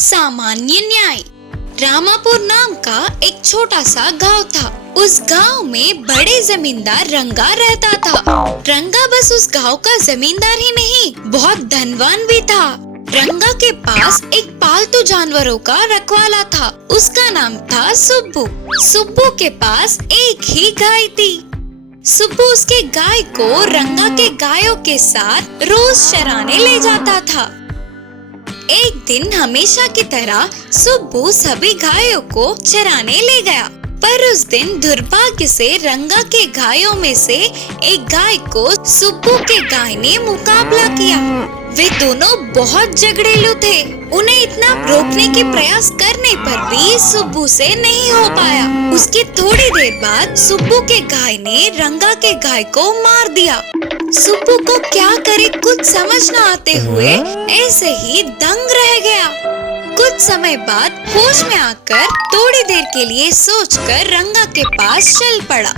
सामान्य न्याय। रामापुर नाम का एक छोटा सा गांव था। उस गांव में बड़े जमींदार रंगा रहता था। रंगा बस उस गांव का जमींदार ही नहीं, बहुत धनवान भी था। रंगा के पास एक पालतू जानवरों का रखवाला था। उसका नाम था सुब्बू। सुब्बू के पास एक ही गाय थी। सुब्बू उसके गाय को रंगा के गायों के साथ रोज चराने ले जाता था। एक दिन हमेशा की तरह सुब्बू सभी गायों को चराने ले गया, पर उस दिन दुर्भाग्य से रंगा के गायों में से एक गाय को सुब्बू के गाय ने मुकाबला किया। वे दोनों बहुत झगड़ेलू थे। उन्हें इतना रोकने के प्रयास करने पर भी सुब्बू से नहीं हो पाया। उसके थोड़ी देर बाद सुब्बू के गाय ने रंगा के गाय को मार दिया। सुब्बू को क्या करे कुछ समझ न आते हुए ऐसे ही दंग रह गया। कुछ समय बाद होश में आकर थोड़ी देर के लिए सोचकर रंगा के पास चल पड़ा।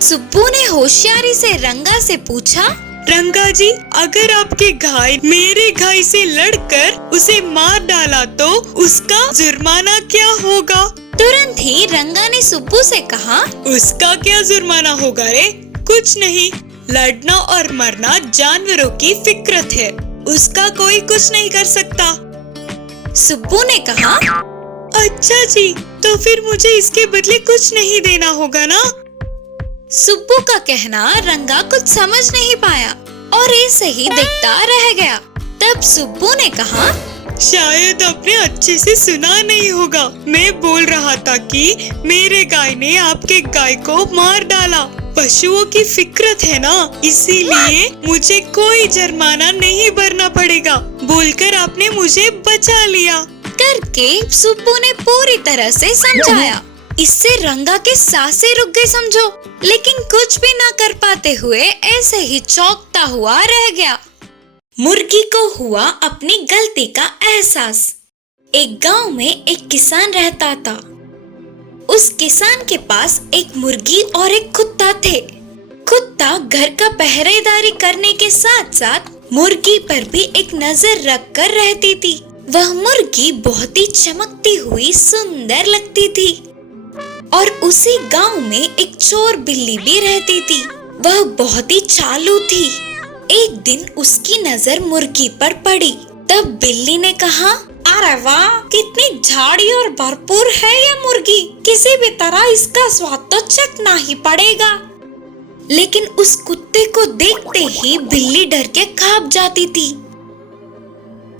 सुब्बू ने होशियारी से रंगा से पूछा, रंगा जी, अगर आपके गाय मेरे गाय से लड़कर उसे मार डाला तो उसका जुर्माना क्या होगा? तुरंत ही रंगा ने सुब्बू से कहा, उसका क्या जुर्माना होगा रे? कुछ नहीं, लड़ना और मरना जानवरों की फितरत है, उसका कोई कुछ नहीं कर सकता। सुब्बू ने कहा, अच्छा जी, तो फिर मुझे इसके बदले कुछ नहीं देना होगा ना? सुब्बू का कहना रंगा कुछ समझ नहीं पाया और ऐसे ही देखता रह गया। तब सुब्बू ने कहा, शायद आपने अच्छे से सुना नहीं होगा। मैं बोल रहा था कि मेरे गाय ने आपके गाय को मार डाला। पशुओं की फितरत है ना, इसीलिए मुझे कोई जुर्माना नहीं भरना पड़ेगा बोलकर आपने मुझे बचा लिया करके सुब्बू ने पूरी तरह से समझाया। इससे रंगा के सांसें रुक गए समझो, लेकिन कुछ भी ना कर पाते हुए ऐसे ही चौंकता हुआ रह गया। मुर्गी को हुआ अपनी गलती का एहसास। एक गांव में एक किसान रहता था। उस किसान के पास एक मुर्गी और एक कुत्ता थे। कुत्ता घर का पहरेदारी करने के साथ साथ मुर्गी पर भी एक नजर रख कर रहती थी। वह मुर्गी बहुत ही चमकती हुई सुंदर लगती थी। और उसी गांव में एक चोर बिल्ली भी रहती थी। वह बहुत ही चालू थी। एक दिन उसकी नजर मुर्गी पर पड़ी। तब बिल्ली ने कहा, अरे वाह, कितनी झाड़ी और भरपूर है ये मुर्गी, किसी भी तरह इसका स्वाद तो चखना ही पड़ेगा। लेकिन उस कुत्ते को देखते ही बिल्ली डर के कांप जाती थी।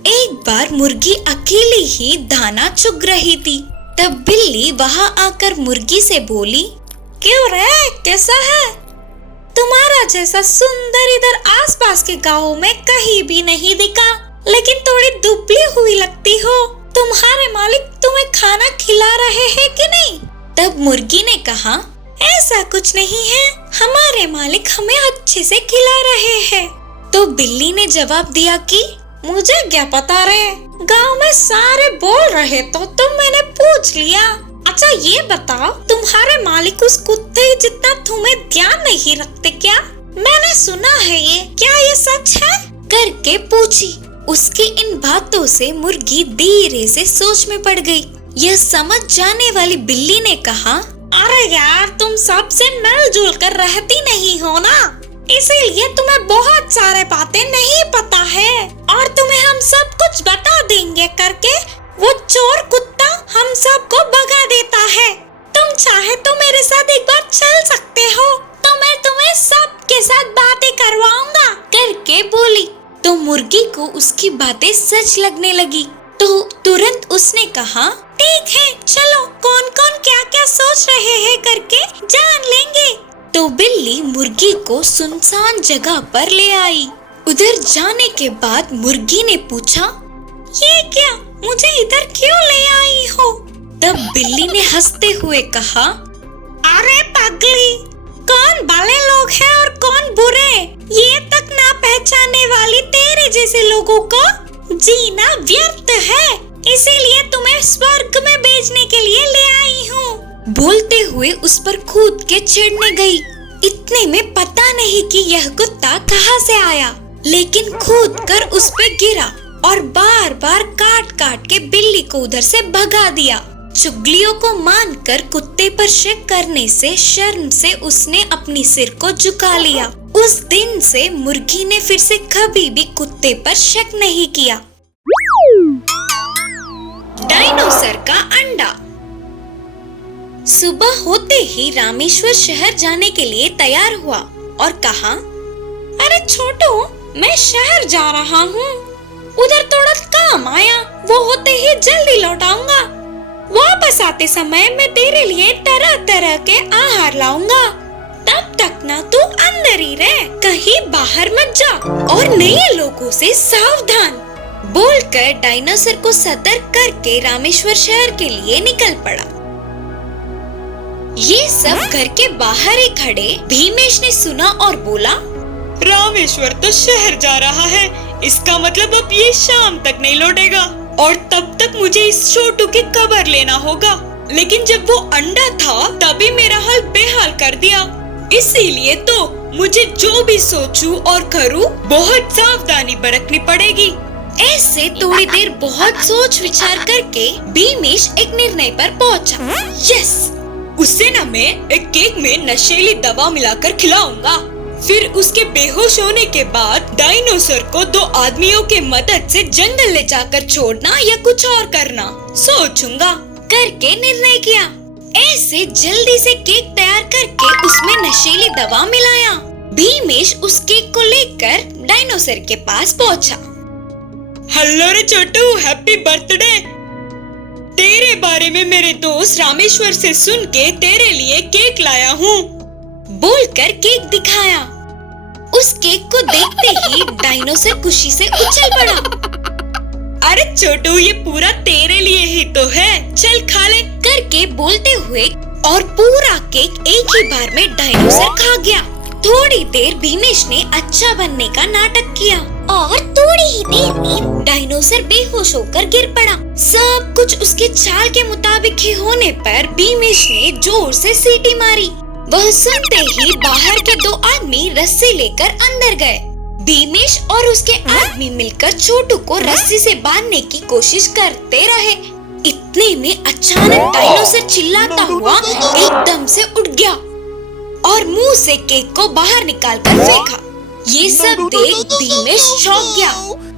एक बार मुर्गी अकेली ही दाना चुग रही थी। तब बिल्ली वहां आकर मुर्गी से बोली, क्यों रे, कैसा है? तुम्हारा जैसा सुंदर इधर आसपास के गांवों में कहीं भी नहीं दिखा, लेकिन थोड़ी दुबली हुई लगती हो। तुम्हारे मालिक तुम्हें खाना खिला रहे हैं कि नहीं? तब मुर्गी ने कहा, ऐसा कुछ नहीं है, हमारे मालिक हमें अच्छे से खिला रहे हैं। तो बिल्ली ने जवाब दिया कि मुझे क्या पता रे, गांव में सारे बोल रहे तो मैंने पूछ लिया। अच्छा ये बताओ, तुम्हारे मालिक उस कुत्ते जितना तुम्हें ध्यान नहीं रखते क्या? मैंने सुना है ये, क्या ये सच है? करके पूछी। उसकी इन बातों से मुर्गी धीरे से सोच में पड़ गई। यह समझ जाने वाली बिल्ली ने कहा, अरे यार, तुम सबसे मिलजुल कर रहती नहीं हो ना, इसीलिए तुम्हें बहुत सारे बातें नहीं पता है और तुम्हें हम सब कुछ बता देंगे करके वो चोर कुत्ता हम सबको भगा देता है। तुम चाहे तो मेरे साथ एक बार चल सकते हो, तो मैं तुम्हें सबके साथ बातें करवाऊंगा करके बोली। तो मुर्गी को उसकी बातें सच लगने लगी। तो तुरंत उसने कहा, ठीक है, चलो, कौन कौन क्या क्या सोच रहे हैं करके जान लेंगे। तो बिल्ली मुर्गी को सुनसान जगह पर ले आई। उधर जाने के बाद मुर्गी ने पूछा, ये क्या, मुझे इधर क्यों ले आई हो? तब बिल्ली ने हंसते हुए कहा, अरे पगली, कौन भले लोग हैं और कौन बुरे, ये तक ना पहचानने वाली तेरे जैसे लोगों को जीना व्यर्थ है, इसीलिए तुम्हें स्वर्ग में भेजने के लिए ले आई हूँ। बोलते हुए उस पर कूद के चिढ़ने गई। इतने में पता नहीं कि यह कुत्ता कहाँ से आया, लेकिन कूद कर उस पे गिरा और बार बार काट काट के बिल्ली को उधर से भगा दिया। चुगलियों को मानकर कुत्ते पर शक करने से शर्म से उसने अपनी सिर को झुका लिया। उस दिन से मुर्गी ने फिर से कभी भी कुत्ते पर शक नहीं किया। डायनोसर का अंडा। सुबह होते ही रामेश्वर शहर जाने के लिए तैयार हुआ और कहा, अरे छोटू, मैं शहर जा रहा हूँ। उधर थोड़ा काम आया, वो होते ही जल्दी लौट आऊंगा। वापस आते समय मैं तेरे लिए तरह तरह के आहार लाऊंगा। तब तक ना तू अंदर ही रह, कहीं बाहर मत जा और नए लोगों से सावधान। बोलकर डायनासोर को सतर्क करके रामेश्वर शहर के लिए निकल पड़ा। ये सब घर के बाहर ही खड़े भीमेश ने सुना और बोला, रामेश्वर तो शहर जा रहा है, इसका मतलब अब ये शाम तक नहीं लौटेगा और तब तक मुझे इस छोटू की खबर लेना होगा। लेकिन जब वो अंडा था तभी मेरा हाल बेहाल कर दिया, इसीलिए तो मुझे जो भी सोचूं और करूं बहुत सावधानी बरतनी पड़ेगी। ऐसे थोड़ी देर बहुत सोच विचार करके भीमेश एक निर्णय पर पहुंचा। यस, उससे ना मैं एक केक में नशीली दवा मिलाकर खिलाऊंगा। फिर उसके बेहोश होने के बाद डायनासोर को 2 आदमियों के मदद से जंगल ले जाकर छोड़ना या कुछ और करना सोचूंगा करके निर्णय किया। ऐसे जल्दी से केक तैयार करके उसमें नशीली दवा मिलाया। भीमेश उस केक को लेकर डायनासोर के पास पहुंचा। हेलो रे छोटू, हैप्पी बर्थडे। तेरे बारे में मेरे दोस्त रामेश्वर से सुन के तेरे लिए केक लाया हूँ। बोलकर केक दिखाया। उस केक को देखते ही डायनासोर खुशी से उछल पड़ा। अरे छोटू, ये पूरा तेरे लिए ही तो है, चल खा ले करके बोलते हुए और पूरा केक एक ही बार में डायनासोर खा गया। थोड़ी देर भीमेश ने अच्छा बनने का नाटक किया और थोड़ी ही देर में डायनासोर बेहोश होकर गिर पड़ा। सब कुछ उसके चाल के मुताबिक ही होने पर भीमेश ने जोर से सीटी मारी। वह सुनते ही बाहर के 2 आदमी रस्सी लेकर अंदर गए। भीमेश और उसके आदमी मिलकर छोटू को रस्सी से बांधने की कोशिश करते रहे। इतने में अचानक डायनासोर चिल्लाता हुआ एकदम से उठ गया और मुंह से केक को बाहर निकालकर फेंका। ये सब देख भीमेश चौंक गया।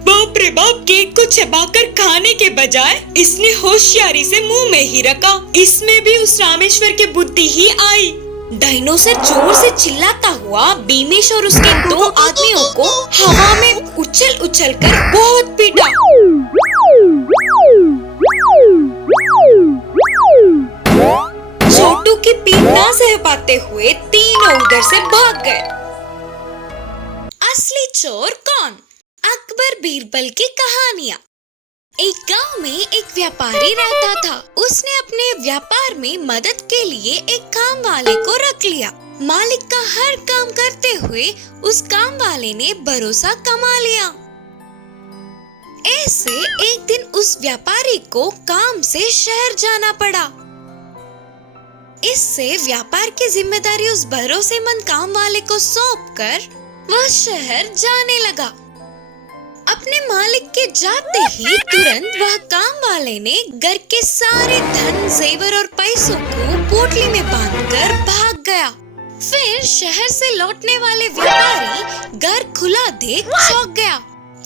बाप रे बाप, केक को चबाकर खाने के बजाय इसने होशियारी से मुंह में ही रखा। इसमें भी उस रामेश्वर की बुद्धि ही आई। डायनासोर जोर से चिल्लाता हुआ भीमेश और उसके 2 आदमियों को हवा में उछल उछल कर बहुत पीटा। छोटू की पीठ ना सह पाते हुए तीनों उधर से भाग गए। असली चोर कौन? अकबर बीरबल की कहानियाँ। एक गांव में एक व्यापारी रहता था। उसने अपने व्यापार में मदद के लिए एक काम वाले को रख लिया। मालिक का हर काम करते हुए उस काम वाले ने भरोसा कमा लिया। ऐसे एक दिन उस व्यापारी को काम से शहर जाना पड़ा। इससे व्यापार की जिम्मेदारी उस भरोसेमंद काम वाले को सौंपकर वह शहर जाने लगा। अपने मालिक के जाते ही तुरंत वह काम वाले ने घर के सारे धन, जेवर और पैसों को पोटली में बांधकर भाग गया। फिर शहर से लौटने वाले व्यापारी घर खुला देख चौंक गया।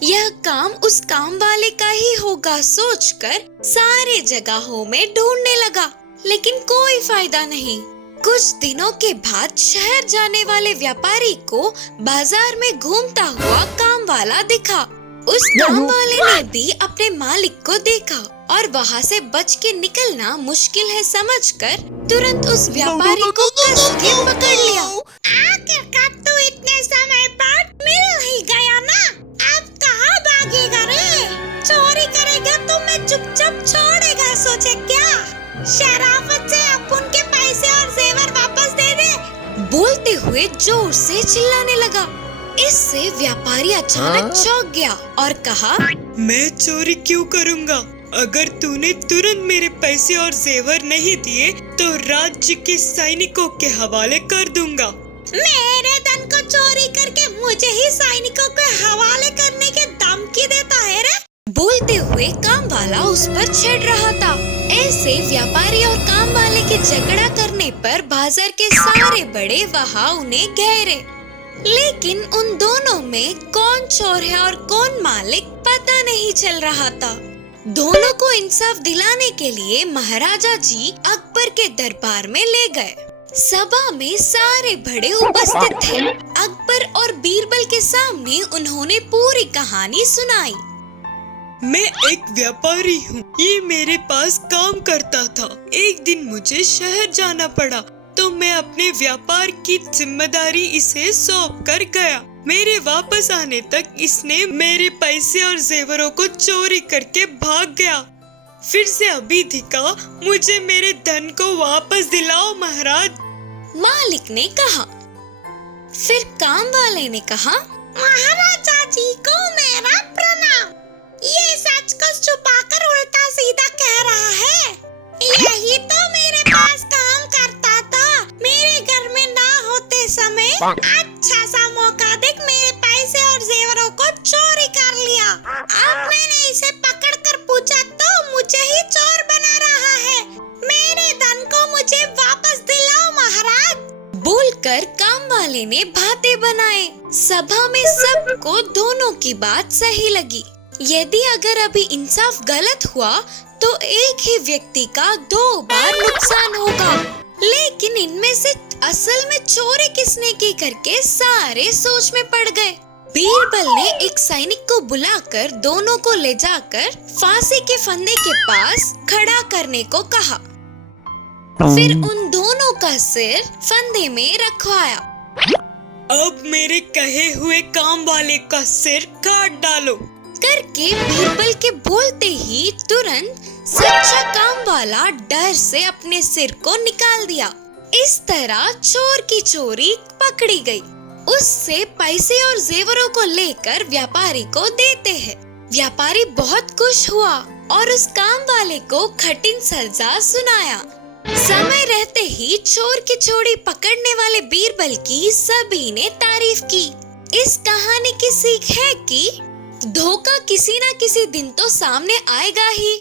यह काम उस काम वाले का ही होगा सोचकर सारे जगहों में ढूंढने लगा, लेकिन कोई फायदा नहीं। कुछ दिनों के बाद शहर जाने वाले व्यापारी को बाजार में घूमता हुआ काम वाला दिखा। उस काम वाले ने भी अपने मालिक को देखा और वहाँ से बच के निकलना मुश्किल है समझकर तुरंत उस व्यापारी को कस के पकड़ लिया। आखिरकार तू इतने समय बाद मिल ही गया ना, अब कहाँ भागेगा रे? चोरी करेगा तो मैं चुपचाप छोड़ेगा सोचे क्या? शराफत से अपन के पैसे और जेवर वापस दे दे। बोलते हुए जोर से चिल्लाने लगा। इससे व्यापारी अचानक चौंक गया और कहा, मैं चोरी क्यों करूँगा? अगर तूने तुरंत मेरे पैसे और जेवर नहीं दिए तो राज्य के सैनिकों के हवाले कर दूंगा। मेरे धन को चोरी करके मुझे ही सैनिकों के हवाले करने की धमकी देता है रे? बोलते हुए काम वाला उस पर चिढ़ रहा था। ऐसे व्यापारी और काम वाले के झगड़ा करने पर बाजार के सारे बड़े वहाँ उन्हें घेरे, लेकिन उन दोनों में कौन चोर है और कौन मालिक पता नहीं चल रहा था। दोनों को इंसाफ दिलाने के लिए महाराजा जी अकबर के दरबार में ले गए। सभा में सारे बड़े उपस्थित थे। अकबर और बीरबल के सामने उन्होंने पूरी कहानी सुनाई। मैं एक व्यापारी हूँ, ये मेरे पास काम करता था। एक दिन मुझे शहर जाना पड़ा तो मैं अपने व्यापार की जिम्मेदारी इसे सौंप कर गया। मेरे वापस आने तक इसने मेरे पैसे और जेवरों को चोरी करके भाग गया। फिर से अभी दिखा, मुझे मेरे धन को वापस दिलाओ महाराज, मालिक ने कहा। फिर काम वाले ने कहा, महाराजा जी को मेरा प्रणाम। ये सच को छुपाकर उल्टा सीधा कह रहा है। यही तो मेरे पास काम करता था। मेरे घर में ना होते समय अच्छा सा मौका देख मेरे पैसे और जेवरों को चोरी कर लिया। अब मैंने इसे पकड़कर पूछा तो मुझे ही चोर बना रहा है। मेरे धन को मुझे वापस दिलाओ महाराज। बोलकर काम वाले ने बातें बनाए। सभा में सबको दोनों की बात सही लगी। यदि अगर अभी इंसाफ गलत हुआ तो एक ही व्यक्ति का 2 बार नुकसान होगा। लेकिन इनमें से असल में चोरी किसने की करके सारे सोच में पड़ गए। बीरबल ने एक सैनिक को बुलाकर दोनों को ले जाकर फांसी के फंदे के पास खड़ा करने को कहा। फिर उन दोनों का सिर फंदे में रखवाया। अब मेरे कहे हुए काम वाले का सिर काट डालो करके बीरबल के बोलते ही तुरंत सच्चा काम वाला डर से अपने सिर को निकाल दिया। इस तरह चोर की चोरी पकड़ी गई। उससे पैसे और जेवरों को लेकर व्यापारी को देते हैं। व्यापारी बहुत खुश हुआ और उस काम वाले को कठिन सजा सुनाया। समय रहते ही चोर की चोरी पकड़ने वाले बीरबल की सभी ने तारीफ की। इस कहानी की सीख है कि धोखा किसी न किसी दिन तो सामने आएगा ही।